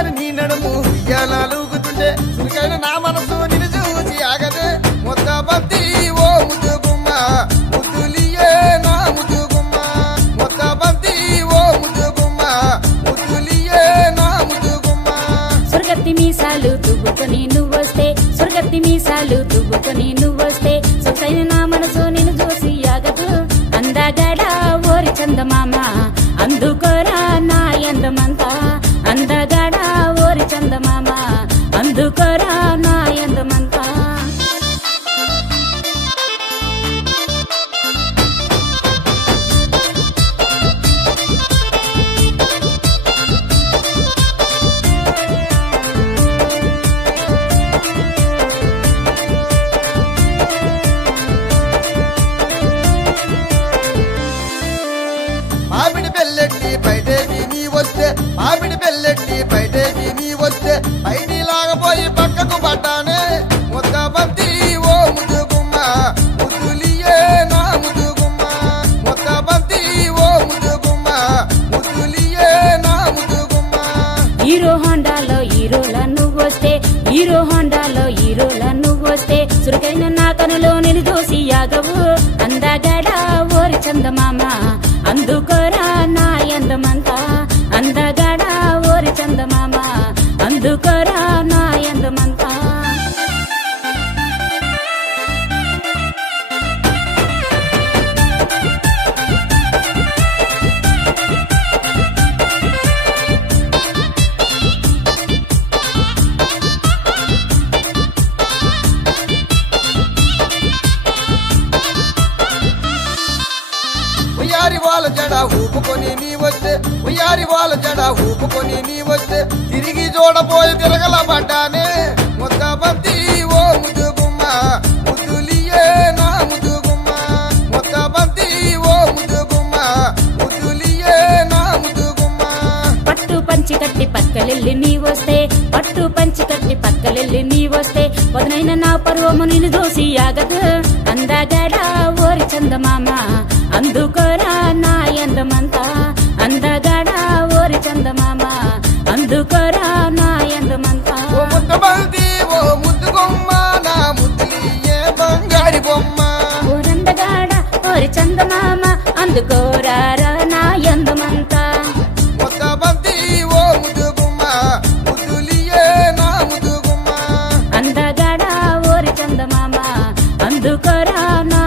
సన్నని నీ నడుము ఉయ్యాలూగుతుంటే సురికైన నా మనసు నిన్ను చూసి ఆగదే మొత్త బంతి ఓ ముద్దు గుమ్మ ముద్దులియే నా ముద్దు గుమ్మ మొత్త బంతి ఓ ముద్దు గుమ్మ ముద్దులియే నా ముద్దు గుమ్మ సురగత్తి మీసాలు దువ్వుకొని నువ్వొస్తే సురగత్తి మీసాలు దువ్వుకొని నువ్వొస్తే సొసైన నా మనసు నిన్ను చూసి ఆగదు అందగడ ఓరి చందమామ అందుకోరా నా ఎందమంతా అందగడ ఓరి చందమామ అందుకోరా నా ఎందమంతా మామిడి బెల్లెట్టి బయటేకి నీ వస్తే మామిడి బెల్లెట్టి బయటేకి నీ వస్తే బయటి లాగపోయి పక్కకు పడ్డానే మొత్త బంతి ఓ ముద్దు గుమ్మ ముద్దులియే నా ముద్దు గుమ్మ మొత్త బంతి ఓ ముద్దు గుమ్మ ముద్దులియే నా ముద్దు గుమ్మ హీరో హోండాలో హీరోలా నువ్వొస్తే హీరో హోండాలో హీరోలా నువ్వొస్తే సురకైన నా కనులో నిన్ను దోసి యాగవు అందగడ ఓరి చందమామ అందుకోరా నా ఎందమంతా అందగడ ఓరి చందమామ అందుకోరా నా ఎందమంతా ఉయ్యారి వాళ్ళ జడ ఊపుకొని నీ వస్తే ఉయ్యారి వాళ్ళ జడ ఊపుకొని నీ వస్తే తిరిగి చూడబోయి తిరగల పడ్డానే మొత్త బంతి ఓ ముద్దు గుమ్మ ముద్దులియే నా ముద్దు గుమ్మ మొత్త బంతి ఓ ముద్దు గుమ్మ ముద్దులియే నా ముద్దు గుమ్మ పట్టు పంచి కట్టి పక్కలెల్లి నీ వస్తే పట్టు పంచి కట్టి పక్కలెల్లి నీ వస్తే వదనైన నా పర్వము నిన్ను దోసి ఆగదు అందగడ ఓరి చందమామ అందుకోరా నా ఎందమంతా అందగడ ఓరి చందమామ అందుకోరా నా ఎందమంతా ఓ ముద్ద బంతి ఓ ముద్దు గుమ్మ నా ముద్దులియే బంగారి బొమ్మ ఓరందగాడ ఓరి చందమామ అందుకోరా నా ఎందమంతా మొత్త బంతి ఓ ముద్దు గుమ్మ ముద్దులియే నా ముద్దు గుమ్మ అందగడ ఓరి చందమామ అందుకోరా నా